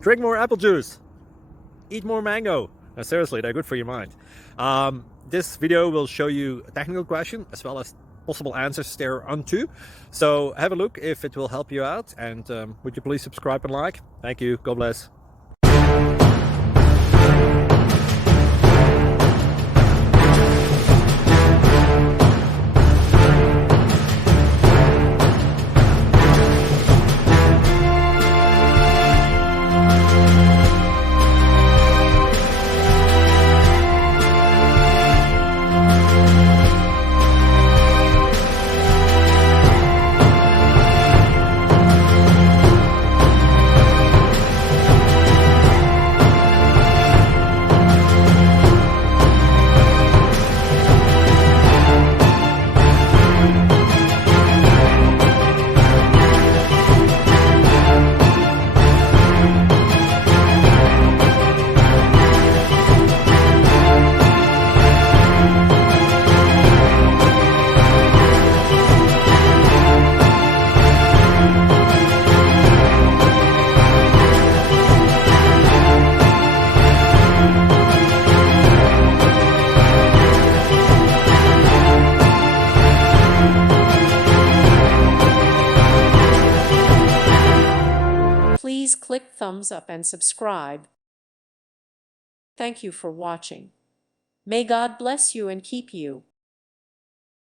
Drink more apple juice. Eat more mango. Seriously, they're good for your mind. This video will show you a technical question as well as possible answers thereunto. So have a look if it will help you out, and would you please subscribe and like? Thank you. God bless. Please click thumbs up and subscribe. Thank you for watching. May God bless you and keep you.